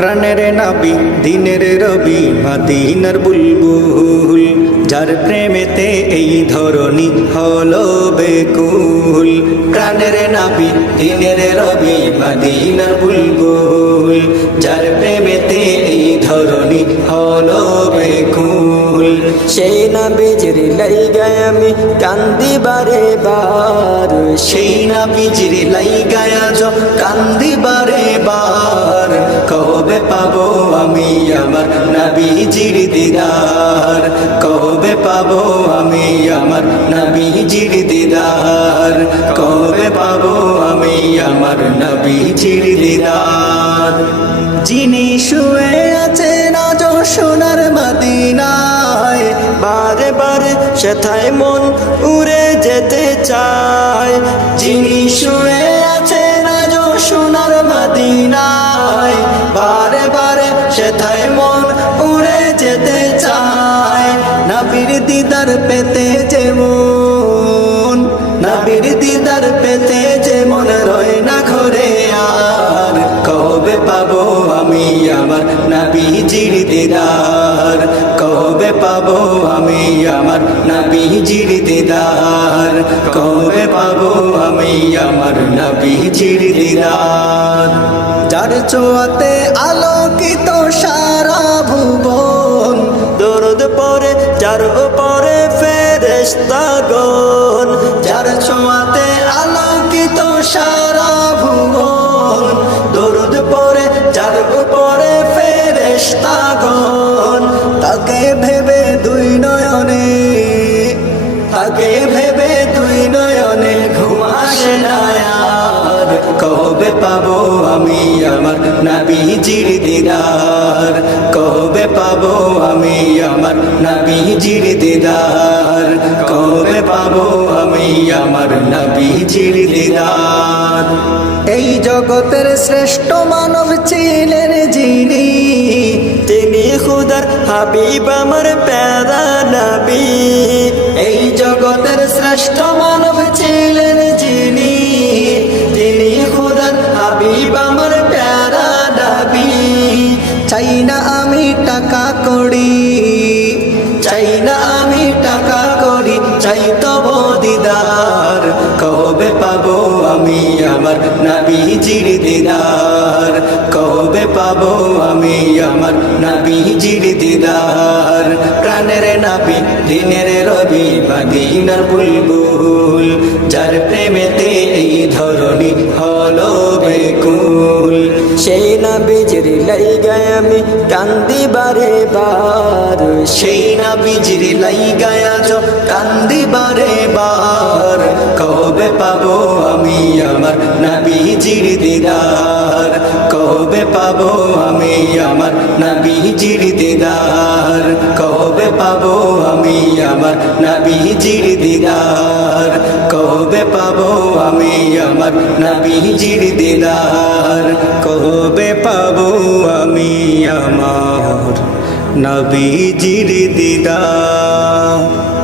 প্রাণের নাবি, দিনের রবি, মাদিনার বুলবুল। যার প্রেমেতে এই ধরনী হলো বেকুল। প্রাণের নাবি, দিনের রবি, মাদিনার বুলবুল। যার প্রেমেতে এই ধরনী হলো বেকুল। সেই না বেজরে লাই আমি কান্দি বারে বার। সেই না বিজরি লাই গায়া জ কান্দি বারে বার। নবীজির দিদার। কবে পাবো আমি আমার নবীজির দিদার? কবে পাবো আমি আমার নবীজির দিদার? যিনি শুয়ে আছে না সোনার মদিনায়, বারে বারে সেথায় মন উড়ে যেতে চায়। যিনি শুয়ে আছে না সোনার মদিনায়, বারে বারে সেথায় পেতে নবীর দিদার পেতে রয় না ঘরে আর, কবে পাবো আমি আমার নবীজির দিদার? কবে পাবো আমি আমার নবীজির দিদার? কবে পাবো আমি আমার নবীজির দিদার? যার চোয়াতে আলোকিত সারা ভুবন, দরদ পরে, যার উপরে ফেরেস্তাগণ যার ছোঁয়াতে আলোকিত সারা ভুবন দরুদ পরে যার উপরে ফেরেস্তাগণ তাকে ভেবে দুই নয়নে, তাকে ভেবে কবে পাবো আমি আমার নবীজির দিদার? কবে পাবো আমি আমার নবীজির দিদার? কবে পাবো আমি আমার নবীজির দিদার? এই জগতের শ্রেষ্ঠ মানব ছিলেন যিনি। তিনি খুদার হাবিব, আমার প্যারা নবী। এই জগতের শ্রেষ্ঠ মানব ছিলেন চাই না আমি টাকা করি চাই না আমি টাকা করি চাই দিদার, কবে পাবো আমি আমার দিদার? কবে পাবো আমি আমার নবীজির দিদার? প্রাণের নাবি, দিনের রবি মদিনার বুলবুল, যার প্রেমেতে এই ধরনী হলো বেকুল। সেই বেজরে লাই গায় আমি কান্দি বারে বার। সেই না বিজরি লাই গায়া যো কান্দি বারে বার। কবে পাবো আমি আমার নবীজির দিদার? কবে পাবো আমি আমার নবীজির দিদার? কবে পাবো আমার নাবিজির দিদার। কবে পাবো আমি আমার নাবিজির দিদার? কবে পাবো আমি আমার নবীজির দিদার?